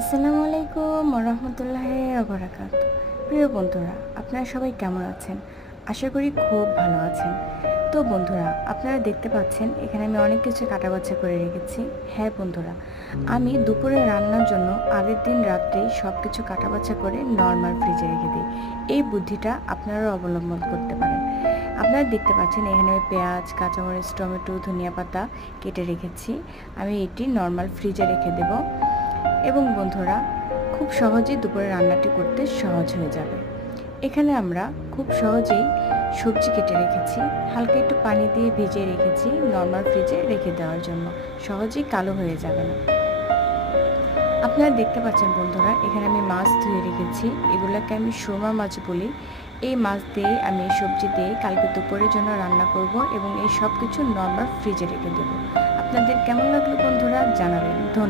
আসসালামু আলাইকুম ওরহমতুল্লাহি ওয়াবারাকাতুহু। প্রিয় বন্ধুরা, আপনারা সবাই কেমন আছেন? আশা করি খুব ভালো আছেন। তো বন্ধুরা, আপনারা দেখতে পাচ্ছেন এখানে আমি অনেক কিছু কাটাবাছা করে রেখেছি। হ্যাঁ বন্ধুরা, আমি দুপুরে রান্নার জন্য আগের দিন রাত্রেই সব কিছু কাটাবাছা করে নর্মাল ফ্রিজে রেখে দিই। এই বুদ্ধিটা আপনারাও অবলম্বন করতে পারেন। আপনারা দেখতে পাচ্ছেন এখানে আমি পেঁয়াজ, কাঁচামরিচ, টমেটো, ধনিয়া পাতা কেটে রেখেছি। আমি এটি নর্মাল ফ্রিজে রেখে দেব এবং বন্ধুরা, খুব সহজেই দুপুরে রান্নাটি করতে সহজ হয়ে যাবে। এখানে আমরা খুব সহজেই সবজি কেটে রেখেছি, হালকা একটু পানি দিয়ে ভিজিয়ে রেখেছি নর্মাল ফ্রিজে রেখে দেওয়ার জন্য, সহজেই কালো হয়ে যাবে না। আপনারা দেখতে পাচ্ছেন বন্ধুরা, এখানে আমি মাছ ধুয়ে রেখেছি, এগুলোকে আমি সুরমা মাছ বলি। এই মাছ দিয়ে আমি এই সবজি দিয়ে কালকে দুপুরের জন্য রান্না করব এবং এই সব কিছু নর্মাল ফ্রিজে রেখে দেবো। আপনাদের কেমন লাগলো বন্ধুরা জানাবেন। ধন্যবাদ।